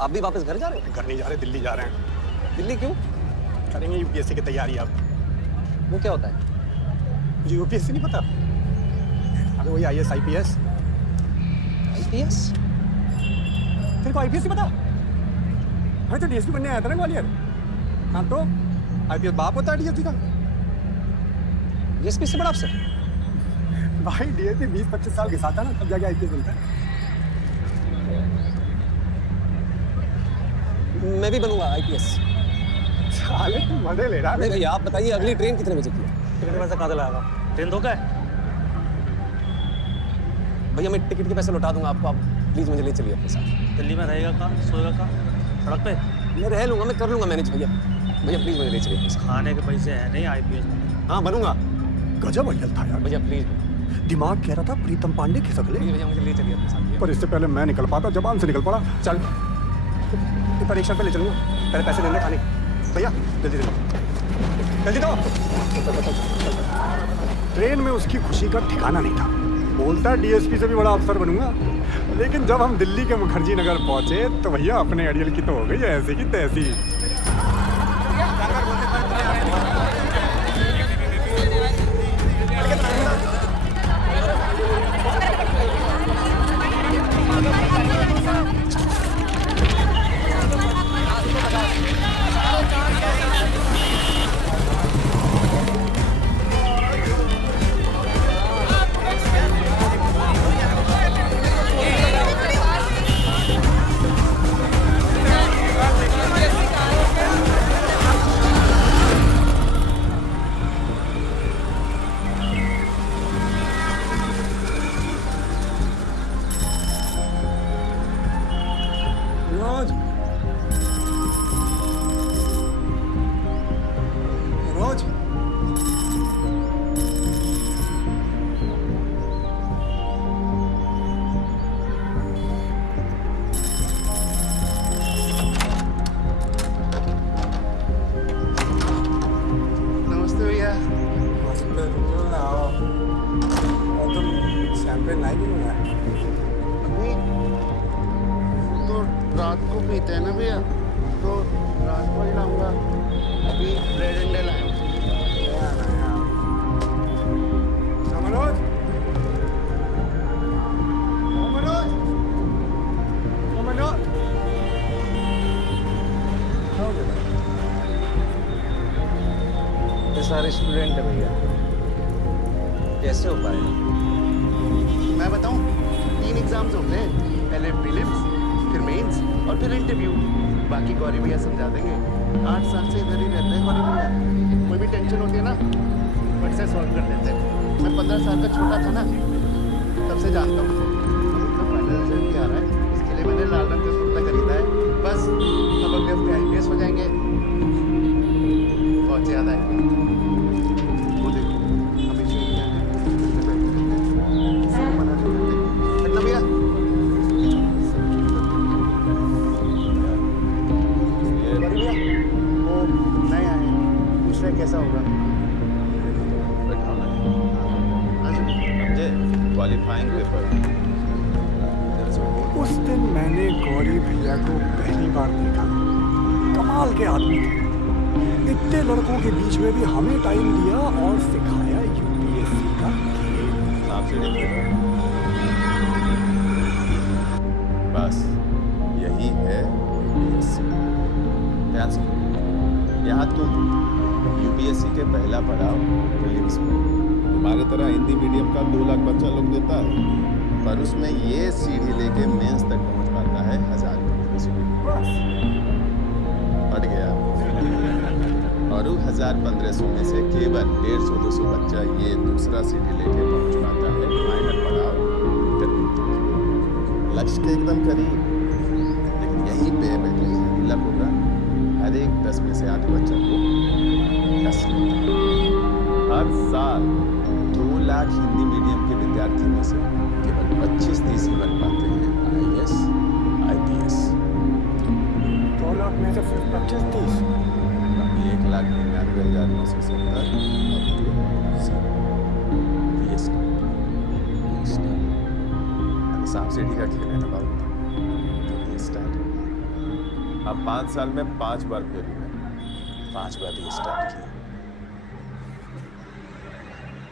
आप भी वापस घर जा रहे हैं? घर नहीं जा रहे, दिल्ली जा रहे हैं। दिल्ली क्यों? करेंगे यूपीएससी की तैयारी अब। वो क्या होता है? मुझे यूपीएससी नहीं पता। अबे वही आईएएस आईपीएस। आईपीएस? तेरे को आईपीएस नहीं पता? हमें तो डीएसपी बनने आया था ना ग्वालियर। हाँ तो आईपीएस बाप होता है डीएसपी का। डीएसपी से बड़ा अफसर? भाई डीएसपी 20-25 साल घिसाता ना, तब जाके आईपीएस बनता है। मैं भी बनूंगा आईपीएस। साले तू मजे ले रहा है। नहीं भैया, आप बताइए अगली ट्रेन कितने बजे की है? कितने पैसे कहाँ से लाया था? ट्रेन धोखा है। भैया मैं टिकट के पैसे लौटा दूंगा आपको, आप प्लीज मुझे ले चलिए अपने साथ। दिल्ली में रहेगा कहाँ, सोएगा कहाँ? सड़क पे? मैं रह लूंगा, मैं कर लूंगा मैनेज भैया। भैया प्लीज मुझे ले चलिए अपने साथ। खाने के पैसे हैं नहीं आईपीएस में। हाँ बनूंगा। गजब अय्यल था यार। भैया प्लीज दिमाग कह रहा था प्रीतम पांडे खिसक ले, भैया मुझे ले चलिए अपने साथ। पर इससे पहले मैं निकल पाता, जबान से निकल पड़ा। चल परीक्षा पे ले चलूंगा, पहले पैसे देने खाने। भैया जल्दी दे, जल्दी दो। ट्रेन में उसकी खुशी का ठिकाना नहीं था। बोलता डीएसपी से भी बड़ा अफसर बनूंगा। लेकिन जब हम दिल्ली के मुखर्जी नगर पहुंचे तो भैया अपने अड़ियल की तो हो गई ऐसी की तैसी। रात को पीते हैं ना भैया, तो रात को ही लाऊंगा। अभी ब्रेड एंड लाए। मनोज, मनोज, मनोज, ये सारे स्टूडेंट है भैया, कैसे हो पाएगा? मैं बताऊं, 3 एग्जाम्स होते हैं, पहले प्रीलिम्स, फिर मेंस और फिर इंटरव्यू। बाकी गौरी भैया समझा देंगे। 8 साल से इधर ही रहते हैं गौरी भैया। कोई भी टेंशन होती है ना, फट से सॉल्व कर देते हैं। मैं 15 साल का छोटा था ना, तब से जानता हूँ। तो फाइनल रिजल्ट भी आ रहा है, इसके लिए मैंने लाल रंग का कुर्ता खरीदा है। बस अब अगले हफ्ते आईपीएस हो जाएंगे, बहुत याद आएंगे। वो देखो हमेशा ही क्या है, सब मना कर देते हैं। मतलब भैया वो नए आए, पूछ रहे कैसा होगा। समझे? Qualifying paper. उस दिन मैंने गौरी भैया को पहली बार देखा। कमाल के आदमी थे। इतने लड़कों के बीच में भी हमें टाइम दिया और सिखाया यूपीएससी का खेल। सांप सीढ़ी खेल। बस यही है यूपीएससी। ध्यान से, यहाँ तुम यूपीएससी के पहला पड़ाव प्रीलिम्स में तुम्हारे तरह हिंदी मीडियम का 2 लाख बच्चा लोग देता है, पर उसमें ये सीढ़ी लेके मेंस तक पहुंच पाता है 1000 हट गया। और 1000-1500 में से केवल 150-200 बच्चा ये दूसरा सीढ़ी लेके पहुंच पाता है फाइनल पड़ाव इंटरव्यू तक। लक्ष्य के एकदम करीब। लेकिन यहीं पे बेटे लक होगा, हर एक 10 में से 8 बच्चों को 10 हर साल 2 लाख हिंदी मीडियम के विद्यार्थी में से केवल 25-30 ही बन पाते हैं आईएएस आईपीएस। 2 लाख में से सिर्फ 25-30। 1,99,970 सांप सीढ़ी का खेल है ना बाबू, तो ये स्टार्ट। अब 5 साल में 5 बार फेल हुए, 5 बार ये स्टार्ट किया।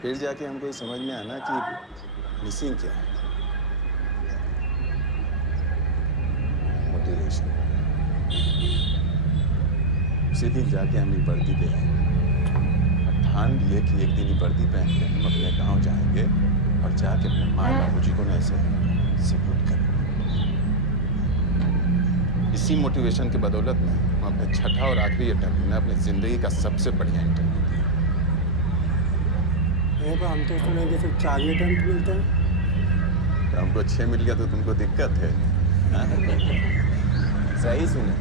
फिर जाके हमको ये समझ में आना कि मिसिंग क्या है। मोटिवेशन। उसी दिन जाके हम ये वर्दी पे आए और ठान लिए कि एक दिन ये वर्दी पहन के हम अपने गांव जाएंगे और जाके अपने माँ बाबूजी को ना ऐसे सपोर्ट करेंगे। इसी मोटिवेशन के बदौलत में हम अपने छठा और आखिरी अटेम्प्ट में अपनी जिंदगी का सबसे बढ़िया इंटरव्यू दिया। तो हम तो सुने कि सिर्फ 4 ही अटेम्प्ट मिलते हैं। तो हमको 6 मिल गया तो तुमको दिक्कत है। सही सुने।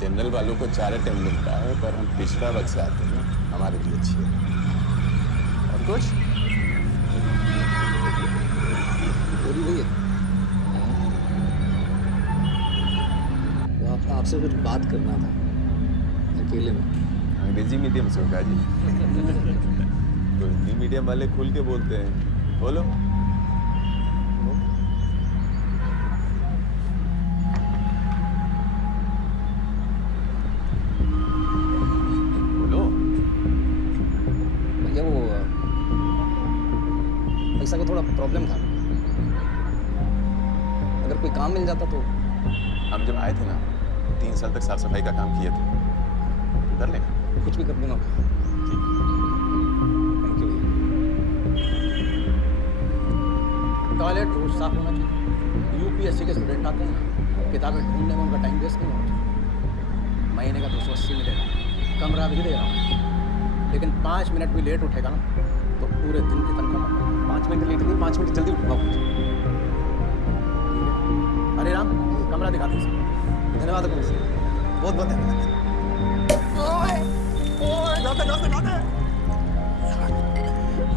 जनरल वालों को 4 अटेम्प्ट मिलता है, पर हम पिछड़ा वक्त से आते हैं, हमारे लिए अच्छी है। और कुछ आपसे कुछ बात करना था अकेले में। अंग्रेजी मीडियम से होगा जी। तो हिंदी मीडियम वाले खुल के बोलते हैं, बोलो। बोलो। भैया वो पैसा का थोड़ा प्रॉब्लम था, अगर कोई काम मिल जाता तो। हम जब आए थे ना 3 साल तक साफ सफाई का काम किए थे, तो कर लेंगे। कुछ भी कर दूंगा। ठीक। Thank you. टॉयलेट रोज साफ होना चाहिए। यूपीएससी के स्टूडेंट आते हैं, किताबें ढूंढने में उनका टाइम वेस्ट नहीं होना चाहिए। महीने का 280 मिलेगा, कमरा भी दे रहा हूँ, लेकिन 5 मिनट भी लेट उठेगा ना तो पूरे दिन की तनख्वाह। 5 मिनट लेट नहीं, 5 मिनट जल्दी उठना। अरे राम, कमरा दिखाते हैं। धन्यवाद अकुल सिंह, बहुत बहुत धन्यवाद।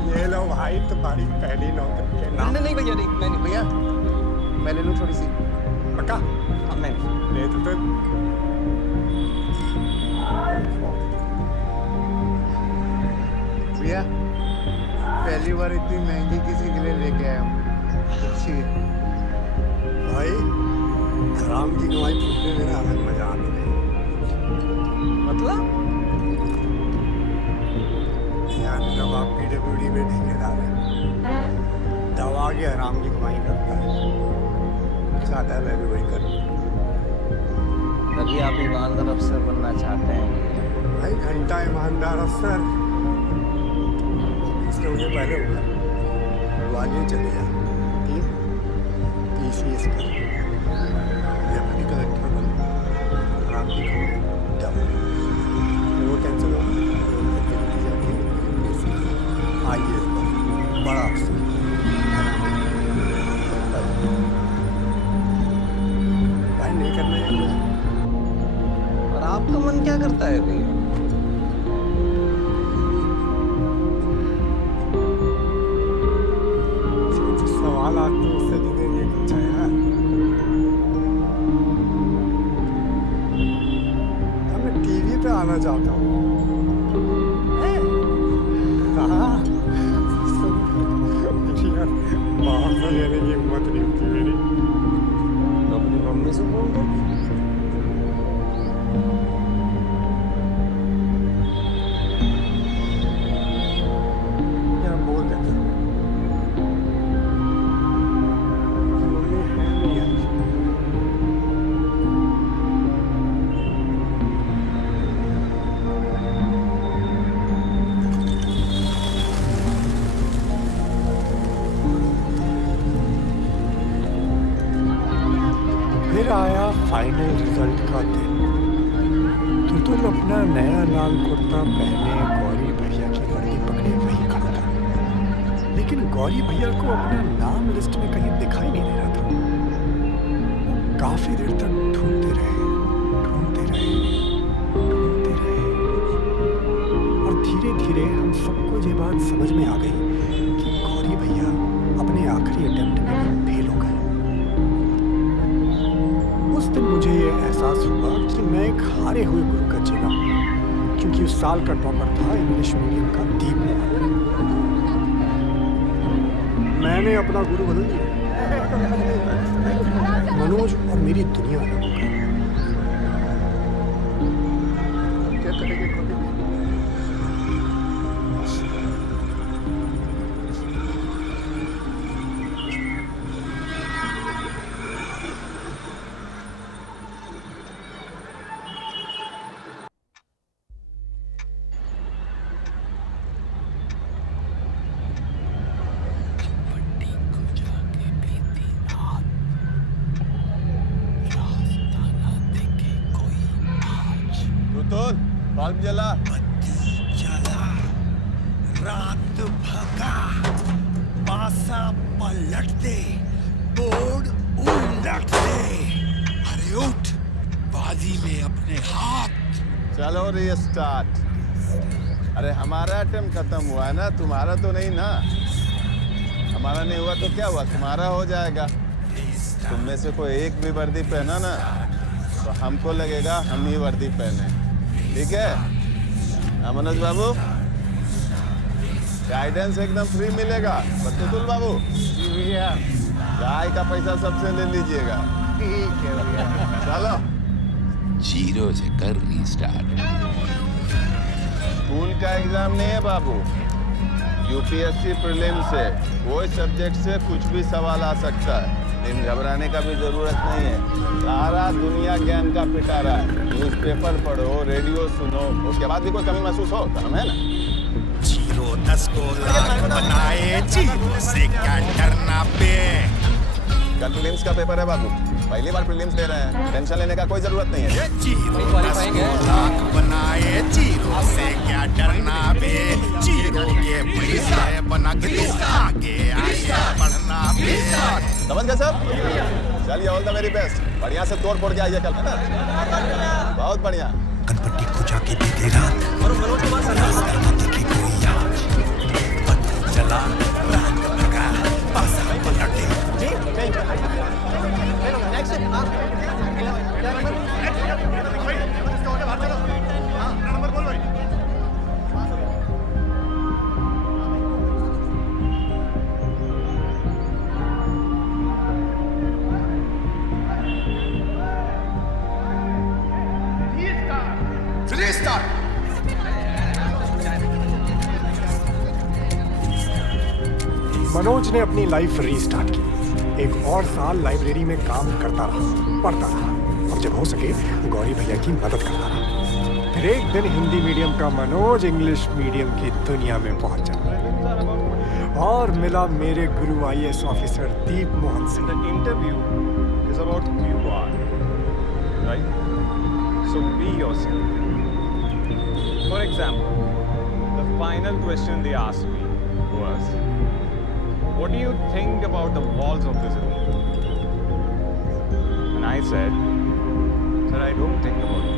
ये लो भाई तुम्हारी पहली नौकरी के नाम। नहीं भैया, नहीं मैं नहीं भैया मैं ले लूँ थोड़ी सी। पक्का हाँ, मैं ले तो भैया पहली बार इतनी महंगी किसी के लिए लेके आया हूँ। अच्छी है। भाई हराम की कमाई फूटने में ना हमें मजा आने लगी। मतलब यार जब आप PWD में ठेकेदार हैं, दवा के हराम की कमाई करता है, चाहता है मैं भी वही करूँ। तभी आप ईमानदार अफसर बनना चाहते हैं। भाई घंटा ईमानदार अफसर इसलिए मुझे पहले होगा वाली चले जा PCS कर डेप्यूटी कलेक्टर बन आराम की कमाई डबल। वो कैंसिल हो दिल्ली जाके IAS बन बड़ा अफसर। भाई नहीं करना है मुझे। और आपका मन क्या करता है भैया? सवाल आते हैं उससे जुड़े ये कुछ है यार। मैं टीवी पे आना चाहता हूँ। कहाँ? यार बाहर से लेने की हिम्मत नहीं होती मेरी। तो अपनी मम्मी से बोल दो। यार बोल देता हूँ। मम्मी है नहीं अच्छी। फिर आया फाइनल रिजल्ट का दिन। तुतुल अपना नया लाल कुर्ता पहने गौरी भैया की वर्दी पकड़े वही खड़ा था, लेकिन गौरी भैया को अपना नाम लिस्ट में कहीं दिखाई नहीं दे रहा था। वो काफी देर तक ढूंढते रहे और धीरे धीरे हम सबको ये बात समझ में आ गई कि गौरी भैया अपने आखिरी अटेम्प्ट में भी फेल हो गए। उस दिन मुझे ये एहसास हुआ कि मैं एक हारे हुए गुरु का चेला हूं, क्योंकि उस साल का टॉपर था इंग्लिश मीडियम का दीप मोहन। मैंने अपना गुरु बदल दिया। मनोज और मेरी दुनिया अलग होगा। क्या करेंगे कॉलेज? रुतुल, बल्ब जला। रात भगा, पासा पलट दे, बोर्ड उलट दे। अरे उठ, बाजी में अपने हाथ। चलो रीस्टार्ट। अरे हमारा अटेम्प्ट खत्म हुआ है ना, तुम्हारा तो नहीं ना। हमारा नहीं हुआ तो क्या हुआ, तुम्हारा हो जाएगा। तुम में से कोई एक भी वर्दी पहना ना तो हमको लगेगा हम ही वर्दी पहने, ठीक है? मनोज बाबू, गाइडेंस एकदम फ्री मिलेगा। बतुल बाबू, भैया गाय का पैसा सबसे ले लीजिएगा। ठीक है भैया। चलो। जीरो से कर रीस्टार्ट। स्कूल का एग्जाम नहीं है बाबू, यूपीएससी प्रीलिम से कोई सब्जेक्ट से कुछ भी सवाल आ सकता है। लेकिन घबराने का भी जरूरत नहीं है। सारा दुनिया ज्ञान का पिटारा है। न्यूज़पेपर पढ़ो, रेडियो सुनो, उसके बाद भी कोई कमी महसूस हो तो हम है ना। जीरो 10 को लाख बनाए, जीरो से क्या डरना बे। कल प्रीलिम्स का पेपर है बाबू, पहली बार प्रीलिम्स दे रहे हैं, टेंशन लेने का कोई जरूरत नहीं है। जीरो 10 को लाख बनाए, जीरो से क्या डरना बे। जीरो के पैसे बना के तू आगे आगे बढ़ना बे। समझ गए सब? चलिए, ऑल द वेरी बेस्ट। बढ़िया से तोड़ फोड़ के आइए कल, है ना? बहुत बढ़िया। कनपट्टी को जाके बीते रात, रास्ता दिखे कोई आज। पत्थर चला, रात भगा, पासा पलटे। मनोज ने अपनी लाइफ रीस्टार्ट की। एक और साल लाइब्रेरी में काम करता रहा, पढ़ता रहा और जब हो सके गौरी भैया की मदद करता रहा। फिर एक दिन हिंदी मीडियम का मनोज इंग्लिश मीडियम की दुनिया में पहुंचा और मिला मेरे गुरु IAS ऑफिसर दीप मोहन से। The interview is about who you are, right? So be yourself. For example, the final question they asked me was, what do you think about the walls of this room? And I said, sir, I don't think about it.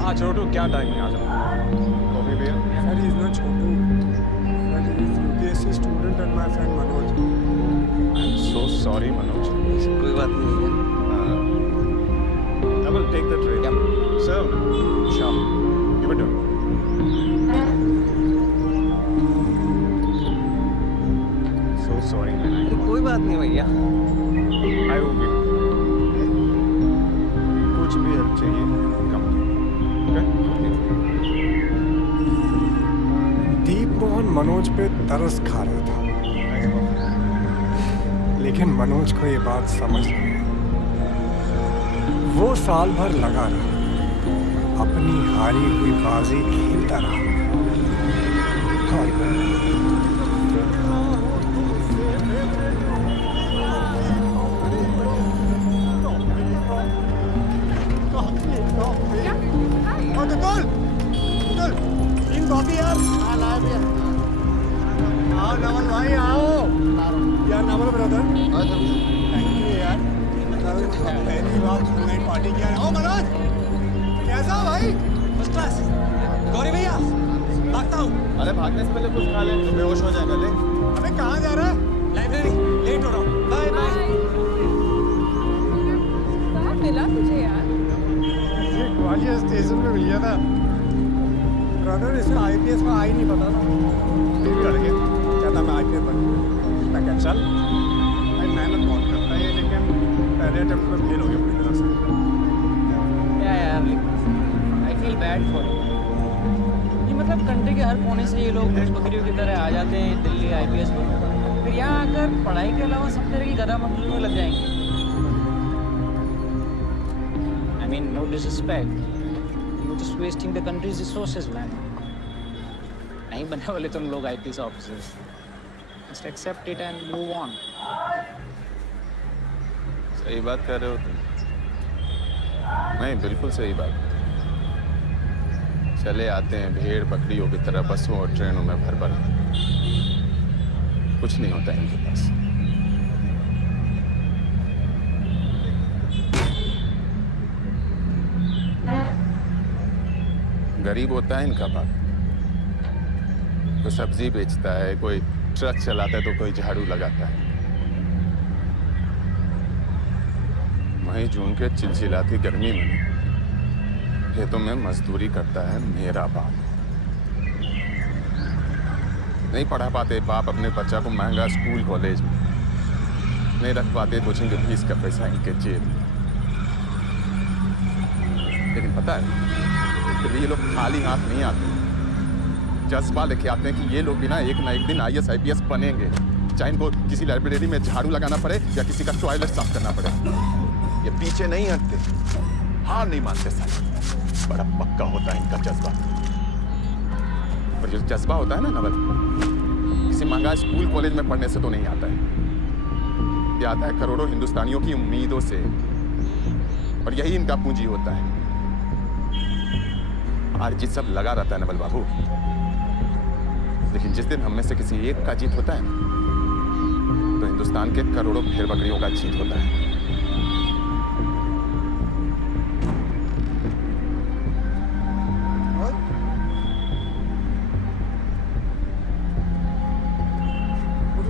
हाँ छोटू, क्या time है? आ जाओ। Coffee भैया? Sir, he is not Chotu. Sir, he is UPSC student and my friend Manoj. I'm so sorry, Manoj. कोई बात नहीं है। I will take the tray. Yep. Sir, sure. Give it to him. So sorry, man. कोई बात नहीं भैया। I will be. कुछ भी हेल्प चाहिए, come. Okay? दीप मोहन मनोज पे तरस खा रहा था, लेकिन मनोज को ये बात समझ नहीं आई। वो साल भर लगा रहा, अपनी हारी हुई बाजी खेलता रहा। कॉफी यार। आओ नमन भाई, आओ यार। नमन ब्रदर, थैंक यू यार। पहली बार फुल नाइट पार्टी किया। आओ मनोज, कैसा हो भाई? First class. गौरी भैया, भागता हूँ। अरे भागने से पहले कुछ खा ले, तो बेहोश हो जाएगा। ले। अबे कहाँ जा रहा है? लाइब्रेरी, लेट हो रहा हूँ। Bye bye. कहाँ मिला तुझे यार? ये ग्वालियर स्टेशन पे मिल गया था। ब्रदर, इसमें IPS का आई नहीं पता था। फिर भी लड़ गया, कहता मैं IPS बनूंगा। मैं क्या चल पहले अटेम्प्ट में फेल हो गया पूरी तरह से। क्या यार, आई फील बैड फॉर ये। मतलब कंट्री के हर कोने से ये लोग बकरियों की तरह आ जाते हैं दिल्ली IPS बनने, फिर यहाँ आकर पढ़ाई के अलावा सब तरह की गधा मजदूरी में लग जाएंगे। I mean no disrespect, you just wasting the country's resources man. नहीं बनने वाले तुम लोग IPS officers, just accept it and move on. सही बात कर रहे हो तुम। नहीं, बिल्कुल सही बात। चले आते हैं भेड़ बकरियों की तरह बसों और ट्रेनों में भर भर, कुछ नहीं होता इनके पास। गरीब होता है इनका बाप, कोई सब्जी बेचता है, कोई ट्रक चलाता है, तो कोई झाड़ू लगाता है। वहीं जून के चिलचिलाती गर्मी में खेतों में मजदूरी करता है मेरा बाप। नहीं पढ़ा पाते बाप अपने बच्चा को महंगा स्कूल कॉलेज में, नहीं रख पाते कोचिंग की फीस का पैसा इनके जेब में। लेकिन पता है फिर ये लोग खाली हाथ नहीं आते, जज्बा लेके आते हैं कि ये लोग भी ना एक दिन IAS IPS बनेंगे, चाहे इनको किसी लाइब्रेरी में झाड़ू लगाना पड़े या किसी का टॉयलेट साफ करना पड़े। ये पीछे नहीं हटते, हार नहीं मानते साहब। बड़ा पक्का होता है इनका जज्बा। और जो जज्बा होता है ना नवल, किसी महंगा स्कूल कॉलेज में पढ़ने से तो नहीं आता है, ये आता है करोड़ों हिंदुस्तानियों की उम्मीदों से, और यही इनका पूंजी होता है। हार जीत सब लगा रहता है नवल बाबू, लेकिन जिस दिन हम में से किसी एक का जीत होता है ना, तो हिंदुस्तान के करोड़ों भेड़ बकरियों का जीत होता है।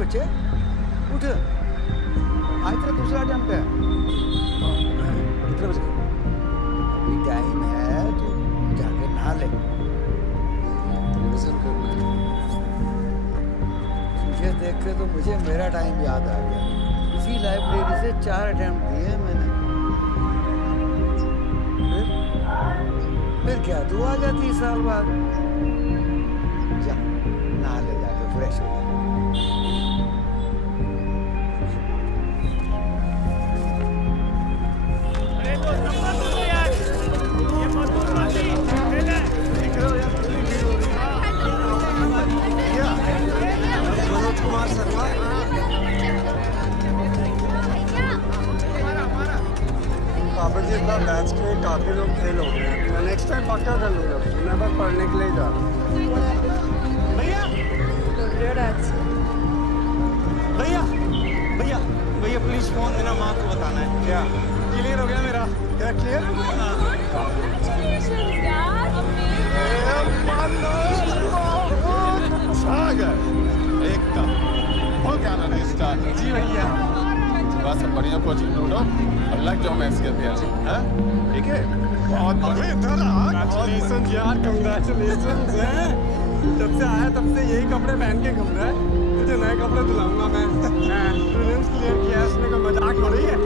बच्चे उठ, आज तेरा दूसरा अटेम्प्ट है। कितने बजे? अभी टाइम है, तो जाके नहा ले। रिवीजन करना है। तुझे देख के तो मुझे मेरा टाइम याद आ गया। इसी लाइब्रेरी से 4 अटेम्प्ट दिए मैंने। फिर क्या तू आ जाती इस साल बाद? जा नहा ले, जाके फ्रेश हो जा। पापा जी इतना मैथ्स के काफ़ी लोग फेल हो गए हैं, मैं नेक्स्ट टाइम पक्का कर लूँगा। मैं बस पढ़ने के लिए जा रहा हूँ। भैया भैया भैया भैया प्लीज फोन देना, माँ को बताना है। क्या क्लियर हो गया मेरा? क्या क्लियर? एकदम हो गया ना रिश्ता। जी भैया। बस अब बढ़िया कोचिंग ढूंढो और लग जाओ मैथ्स के तैयारी, हाँ? ठीक है? बहुत बढ़िया। कंग्रेचुलेशन यार, कंग्रेचुलेशन हैं। जब से आया तब से यही कपड़े पहन के घूम रहा है। तुझे नए कपड़े दिलाऊंगा मैं। प्रीलिम्स क्लियर किया, इसमें कोई मजाक हो रही है?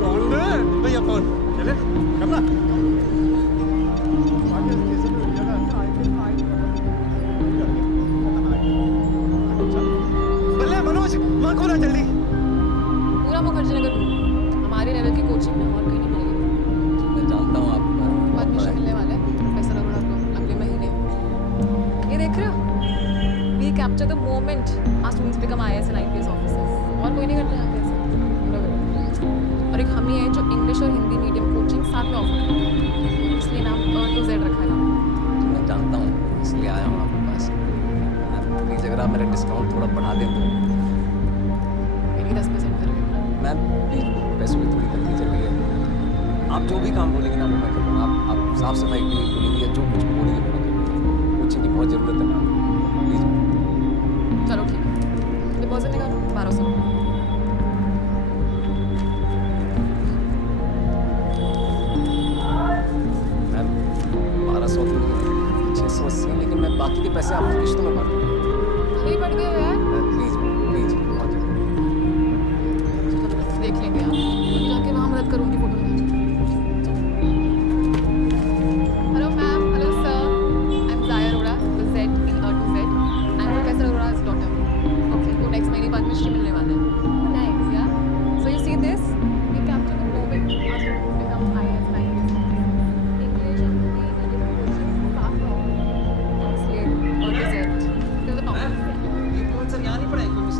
फोन दे भैया फोन चले कपड़ा। भले मनोज माँ को ना जल्दी। पूरा मुखर्जी नगर हमारे लेवल की कोचिंग में और कहीं नहीं मिलेगी। मैं जानता हूँ आपके बारे में। बाद में मिलने वाला है प्रोफेसर अरोड़ा को अगले महीने। ये देख रहे हो, we capture the moment our students become IAS and IPS officers. और कोई नहीं करता यहाँ पे ऐसा। और एक हम ही हैं जो इंग्लिश और हिंदी मीडियम कोचिंग साथ में ऑफर करते हैं, इसलिए नाम अर्न टू जेड रखा है। मैं जानता हूँ, इसलिए आया हूँ आपके पास। प्लीज़ अगर आप मेरा डिस्काउंट थोड़ा बढ़ा दें तो। मेरी 10% करोगे? मैम प्लीज़, पैसों की थोड़ी तंगी चल रही है। आप जो भी काम बोलेंगे ना वो मैं करूँगा। आप साफ सफाई के लिए बोलेंगे या जो कुछ भी बोलेंगे वो मैं करूँगा। कोचिंग की बहुत ज़रूरत है मैम, प्लीज़। चलो ठीक है, डिपॉजिट निकालो 1200 रुपये। मैम 1200 तो 680, लेकिन मैं बाकी के पैसे आपकी किश्तों में भर दूँगा। नहीं पड़ गए हो यार। प्लीज़ प्लीज़, बहुत जरूरी। देख लेंगे आप, अभी जाके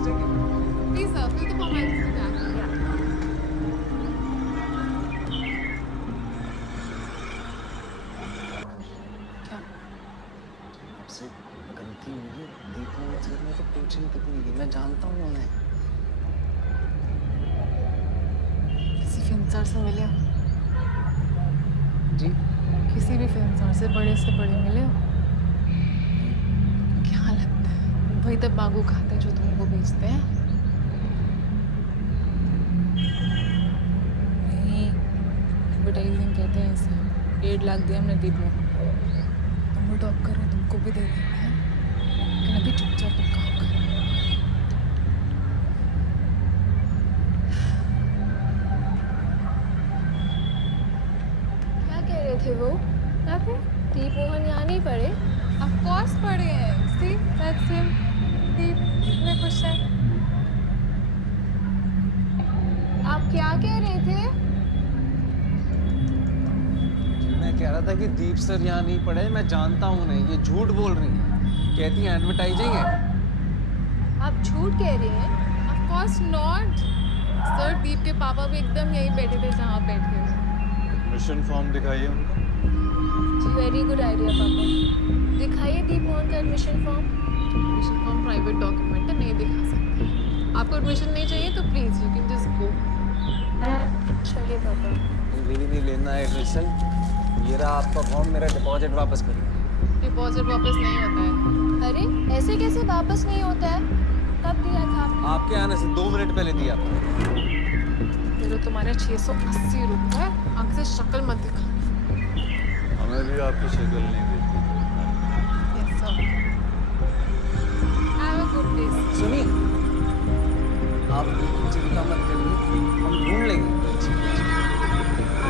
Just take it. Please, sir, fill the form. I'll just be back. Yeah. क्या? आपसे गलती हुई है। दीपू सर ने तो कोचिंग तक नहीं दी, मैं जानता हूँ उन्हें। किसी फिल्म स्टार से मिले हो? जी किसी भी फिल्म स्टार से बड़े मिले हो? क्या लगता है वही तब बागू खाते हैं जो तुमको बेचते हैं? नहीं, एडवर्टाइजिंग कहते हैं इसे। 1.5 लाख दिया हमने दीपू। तुम वो टॉप करो, तुमको भी दे देंगे हैं? लेकिन अभी चुपचाप तुम काम करो। क्या कह रहे थे वो? क्या थे? दीप मोहन यहाँ नहीं पढ़े? Of course पढ़े हैं। See, that's him. दीप कितने खुश हैं। आप क्या कह रहे थे? मैं कह रहा था कि दीप सर यहाँ नहीं पढ़े, मैं जानता हूँ उन्हें। ये झूठ बोल रही हैं, कहती हैं एडवर्टाइजिंग है। आप झूठ कह रहे हैं? Of course not. सर दीप के पापा भी एकदम यहीं बैठे थे जहाँ बैठे हुए। मिशन फॉर्म दिखाइए उनका। वेरी गुड आइडिया पापा। दिखाइए दीप मोहन का admission form. Admission form private document है, नहीं दिखा सकते। आपको एडमिशन नहीं चाहिए तो please you can just go. चलिए पापा। मेरी नहीं लेना है एडमिशन। ये रहा आपका फॉर्म, मेरा डिपॉजिट वापस करिए। डिपॉजिट वापस नहीं होता है। अरे ऐसे कैसे वापस नहीं होता है? कब दिया था? आपके आने से 2 मिनट पहले दिया था। ये लो तुम्हारे 680 रुपये। आंख से शक्ल मत दिखा। हमें भी आपकी शक्ल नहीं देखी। Yes, sir. Have a good day, sir. सुनिए, आप चिंता मत करिए, हम ढूंढ लेंगे।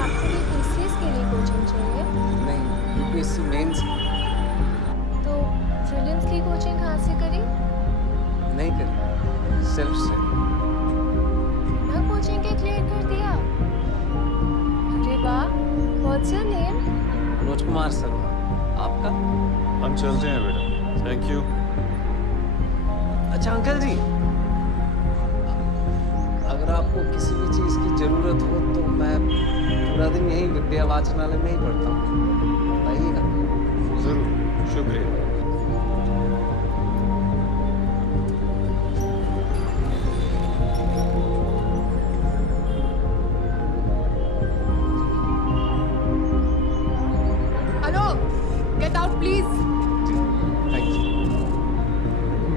आपको भी पीसीएस के लिए कोचिंग चाहिए? नहीं, यूपीएससी मेंस तो प्रीलिम्स की कोचिंग कहाँ से करी? नहीं करी, सेल्फ स्टडी। ना कोचिंग के क्लियर कर दिया? अरे वाह, what's your name? Manoj Kumar Sharma, आपका? हम चलते हैं बेटा, थैंक यू। अच्छा अंकल जी, अगर आपको किसी भी चीज़ की ज़रूरत हो तो मैं पूरा दिन यहीं विद्या वाचनालय में ही पढ़ता हूँ, बताइएगा। ज़रूर, शुक्रिया। Hello, get out please. Thank you.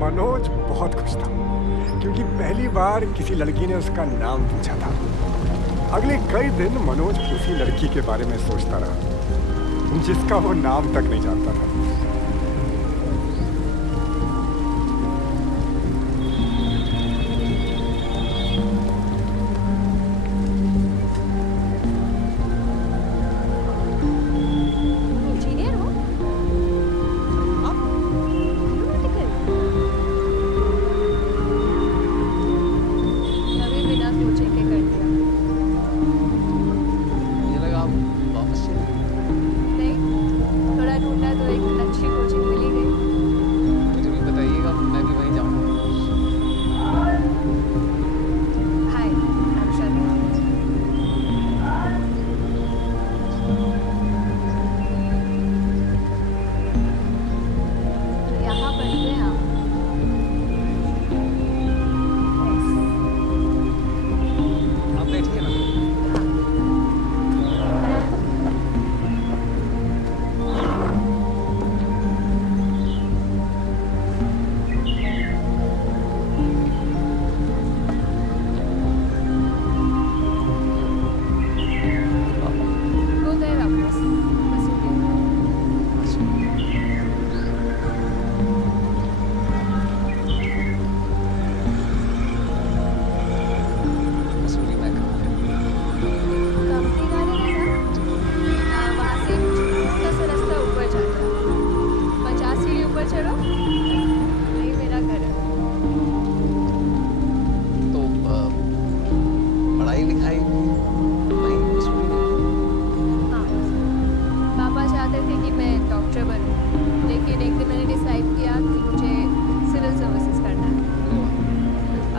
Manoj बहुत खुश था क्योंकि पहली बार किसी लड़की ने उसका नाम पूछा था। अगले कई दिन मनोज उसी लड़की के बारे में सोचता रहा जिसका वो नाम तक नहीं जानता था। इंजीनियर हो? आप एरोनॉटिकल? अभी बिना सोचे के कर दिया। मुझे लगा आप वापस चले गए। नहीं, थोड़ा ढूंढा तो एक अच्छी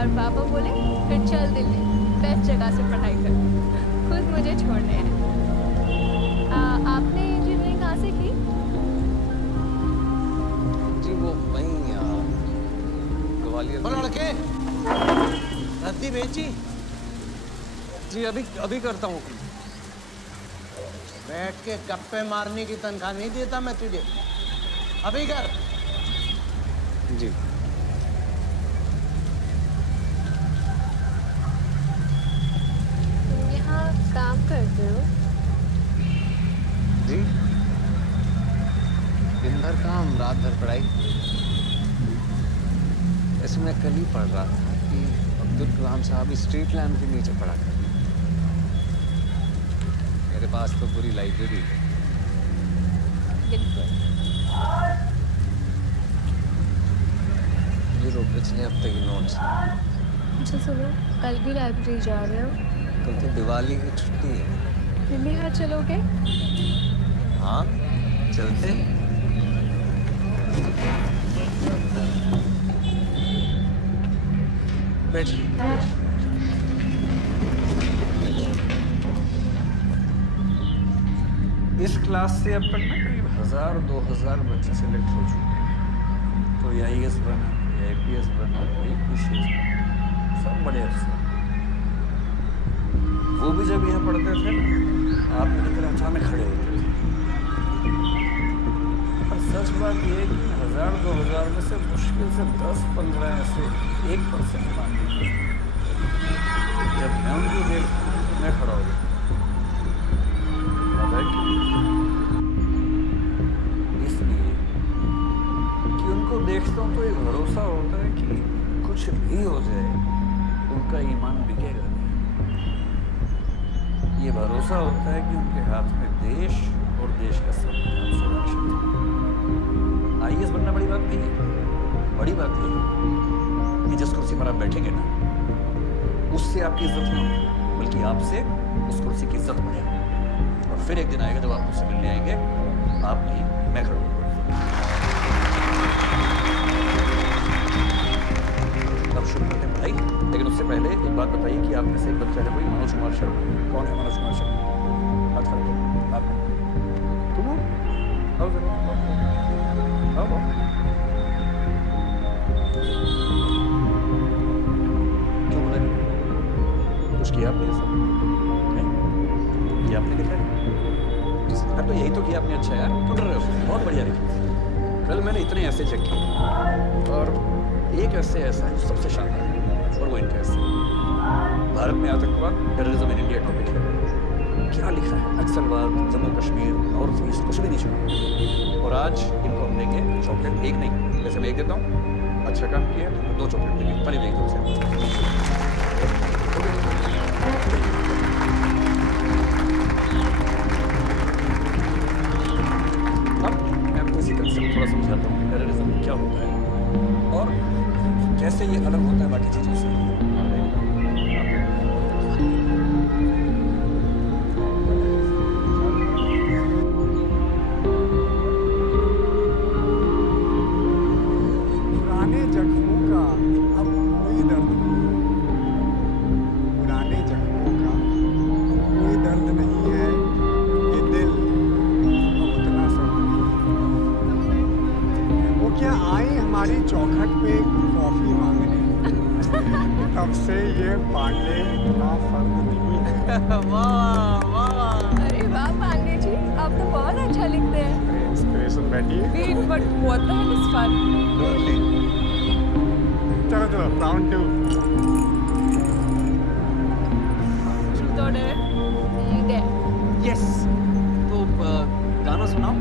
और पापा बोले फिर चल दिल्ली, बेस्ट जगह से पढ़ाई कर, खुद मुझे छोड़ने हैं। आपने इंजीनियरिंग कहाँ से की? जी वो वहीं ग्वालियर बोलो लड़के, रद्दी बेची? जी अभी करता हूँ। बैठ के गप्पे मारने की तनख्वाह नहीं देता मैं तुझे, अभी कर। जी तुम यहाँ काम करते हो? जी दिन भर काम रात भर पढ़ाई। ऐसे मैं कल ही पढ़ रहा था कि अब्दुल कलाम साहब स्ट्रीट लैम्प के नीचे पढ़ा करते। मेरे पास तो पूरी लाइब्रेरी है। बिल्कुल। ये लो पिछले हफ्ते की नोट्स। अच्छा सुनो, कल भी लाइब्रेरी जा रहे हो? कल तो दिवाली की छुट्टी है। दिल्ली हाट चलोगे? हाँ चलते। बैठिए। इस क्लास से अब तक ना करीब 1000-2000 बच्चे सेलेक्ट हो चुके हैं। कोई IAS बना, कोई IPS बना, कोई PCS बना, सब बड़े अफसर। वो भी जब यहाँ पढ़ते थे ना, आप मेरी तरह अचानक खड़े होते थे। और सच बात ये है कि 1000-2000 में से मुश्किल से 10-15 ऐसे 1% बाकी। जब मैं उनको देखता हूँ तो मैं खड़ा हो गया। इसलिए कि उनको देखता हूँ तो एक भरोसा होता है कि कुछ भी हो जाए उनका ईमान बिकेगा नहीं। ये भरोसा होता है कि उनके हाथ में देश और देश का संविधान सुरक्षित है। IAS बनना बड़ी बात नहीं है। बड़ी बात ये है कि जिस कुर्सी पर आप बैठेंगे ना, उससे आपकी इज्जत ना हो, बल्कि आपसे उस कुर्सी की इज्जत बढ़े। और फिर एक दिन आएगा जब आप मुझसे मिलने आएंगे, आप नहीं, मैं खड़ा हूँ। अब शुरू करते हैं पढ़ाई, लेकिन उससे पहले एक बात बताइए कि आप में से एक बच्चा है कोई मनोज कुमार शर्मा? कौन है मनोज कुमार शर्मा? हाथ खड़ा करो। आप तुम हो? आओ जरा, आओ। क्यों बोला नहीं? कुछ किया आपने? नहीं, ये आपने लिखा है? तो यही तो किया आपने। अच्छा यार, क्यों डर रहे हो? बहुत बढ़िया लिखा। कल मैंने इतने ऐसे चेक किए और एक ऐसे ऐसा है जो सबसे शानदार है, और वो इनका ऐसे। भारत में आतंकवाद, टेररिज्म इन इंडिया टॉपिक है। क्या लिखा है? नक्सलवाद, जम्मू कश्मीर, नॉर्थ ईस्ट, कुछ भी नहीं छुपा। और आज इनको हम देंगे चॉकलेट, एक नहीं, वैसे मैं एक देता हूँ। अच्छा काम किया तो 2 चॉकलेट देंगे। पहले देख दो। थोड़ा समझाता हूँ टेररिज्म क्या होता है और कैसे ये अलग होता है बाकी चीज़ों से। पुराने जख्मों का अब कोई दर्द नहीं। पुराने जख्मों का अब कोई दर्द नहीं है। ये दिल अब उतना सर्द नहीं। वो क्या आए हमारी चौखट पे कॉफी मांगने, तब से ये पांडे इतना फर्क नहीं है। वाह वाह। अरे वाह पांडे जी, आप तो बहुत अच्छा लिखते हैं। इंस्पिरेशन बैठी है। Wait, but what the hell is fun? चलो चलो, round 2। Truth or dare? You dare. Yes, तो गाना सुनाओ।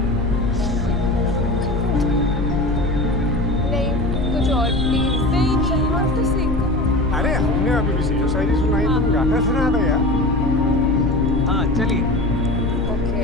नहीं, कुछ और प्लीज। नहीं, you have to sing. अरे हमने अभी भी सीधो शायरी सुनाई, तुम गाना सुना दो यार। हाँ चलिए। ओके।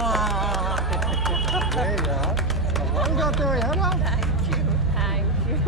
अरे यार कमाल गाते हो यार आप। Thank you.